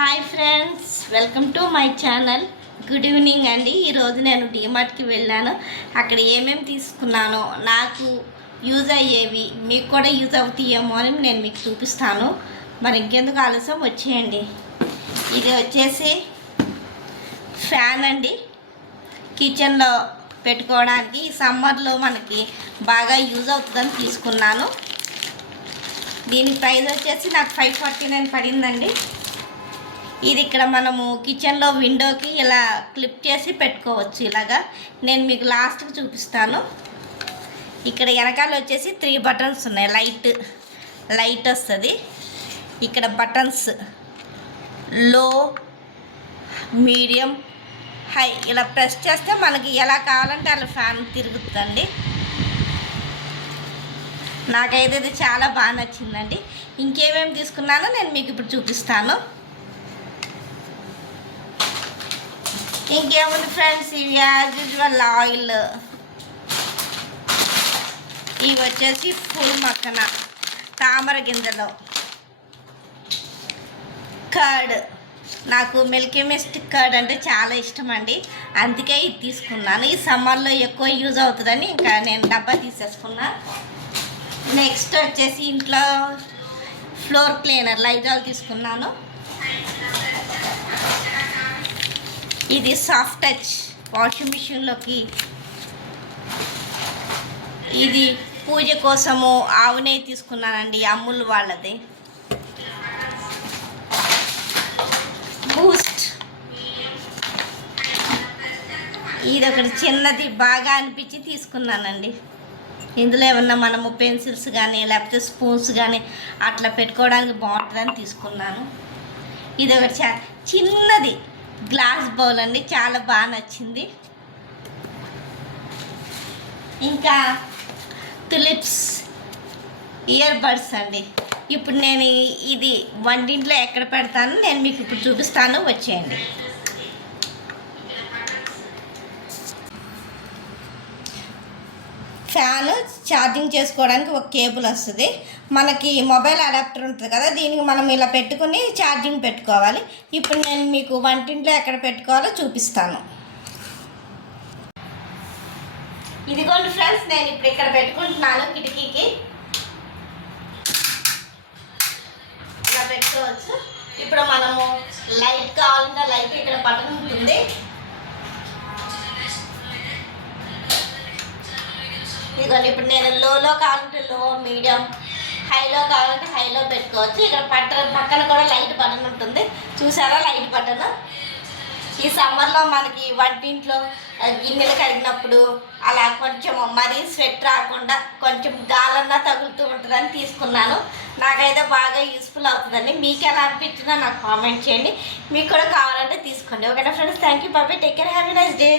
Hi friends, welcome to my channel. Good evening అండి. ఈరోజు నేను డీమార్ట్కి వెళ్ళాను. అక్కడ ఏమేమి తీసుకున్నానో నాకు యూజ్ అయ్యేవి మీకు కూడా యూజ్ అవుతాయేమో అని నేను మీకు చూపిస్తాను. మరి ఇంకెందుకు ఆలస్యం, వచ్చేయండి. ఇది వచ్చేసి ఫ్యాన్ అండి, కిచెన్లో పెట్టుకోవడానికి. ఈ సమ్మర్లో మనకి బాగా యూజ్ అవుతుందని తీసుకున్నాను. దీని ప్రైస్ వచ్చేసి నాకు 549 పడిందండి. ఇది ఇక్కడ మనము కిచెన్లో విండోకి ఇలా క్లిప్ చేసి పెట్టుకోవచ్చు. ఇలాగా నేను మీకు లాస్ట్కి చూపిస్తాను. ఇక్కడ వెనకాల వచ్చేసి 3 బటన్స్ ఉన్నాయి. లైట్ వస్తుంది. ఇక్కడ బటన్స్ లో, మీడియం, హై ఇలా ప్రెస్ చేస్తే మనకి ఎలా కావాలంటే అలా ఫ్యాన్ తిరుగుతుందండి. నాకైతే ఇది చాలా బాగా నచ్చిందండి. ఇంకేమేమి తీసుకున్నానో నేను మీకు ఇప్పుడు చూపిస్తాను. ఇంకేముంది ఫ్రెండ్స్, ఇవి యాజ్ యూజువల్ ఆయిల్. ఇవి వచ్చేసి ఫుల్ మక్కన, తామర గింజలు, కర్డ్. నాకు మిల్కీ మిస్ట్ కర్డ్ అంటే చాలా ఇష్టం అండి, అందుకే ఇది తీసుకున్నాను. ఈ సమ్మర్లో ఎక్కువ యూజ్ అవుతుందని ఇంకా నేను డబ్బా తీసేసుకున్నా. నెక్స్ట్ వచ్చేసి ఇంట్లో ఫ్లోర్ క్లీనర్ లైజాల్ తీసుకున్నాను. ఇది సాఫ్ట్ టచ్ వాషింగ్ మిషన్లోకి. ఇది పూజ కోసము ఆవు నెయ్యి తీసుకున్నానండి, అమూల్ వాళ్ళది. బూస్ట్, ఇది ఒకటి చిన్నది బాగా అనిపించి తీసుకున్నానండి. ఇందులో ఏమన్నా మనము పెన్సిల్స్ కానీ లేకపోతే స్పూన్స్ కానీ అట్లా పెట్టుకోవడానికి బాగుంటుందని తీసుకున్నాను. ఇది ఒకటి చిన్నది గ్లాస్ బౌల్ అండి, చాలా బాగా నచ్చింది. ఇంకా తులిప్స్ ఇయర్ బడ్స్ అండి. ఇప్పుడు నేను ఇది వంటింట్లో ఎక్కడ పెడతాను నేను మీకు ఇప్పుడు చూపిస్తాను, వచ్చేయండి. ఫ్యాన్ ఛార్జింగ్ చేసుకోవడానికి ఒక కేబుల్ వస్తుంది. మనకి మొబైల్ అడాప్టర్ ఉంటుంది కదా, దీనికి మనం ఇలా పెట్టుకుని ఛార్జింగ్ పెట్టుకోవాలి. ఇప్పుడు నేను మీకు వంటింట్లో ఎక్కడ పెట్టుకోవాలో చూపిస్తాను. ఇదిగోండి ఫ్రెండ్స్, నేను ఇప్పుడు ఇక్కడ పెట్టుకుంటున్నాను. కిటికీకి ఇలా పెట్టుకోవచ్చు. ఇప్పుడు మనము లైట్ కావాలంటే లైట్ ఇక్కడ బటన్ ఉంటుంది. ఇదిగోండి, ఇప్పుడు నేను లోలో కావాలంటే లో, మీడియం, హైలో కావాలంటే హైలో పెట్టుకోవచ్చు. ఇక్కడ పక్కన కూడా లైట్ బటన్ ఉంటుంది, చూసారా లైట్ బటన్. ఈ సమ్మర్లో మనకి వంటింట్లో గిన్నెలు కడిగినప్పుడు అలా కొంచెం మరీ స్వెట్ రాకుండా కొంచెం గాలన్నా తగులుతూ ఉంటుందని తీసుకున్నాను. నాకైతే బాగా యూస్ఫుల్ అవుతుందండి. మీకు ఎలా అనిపించినా నాకు కామెంట్ చేయండి. మీకు కూడా కావాలంటే తీసుకోండి. ఓకేనా friends, thank you, bye, take care, have a nice day.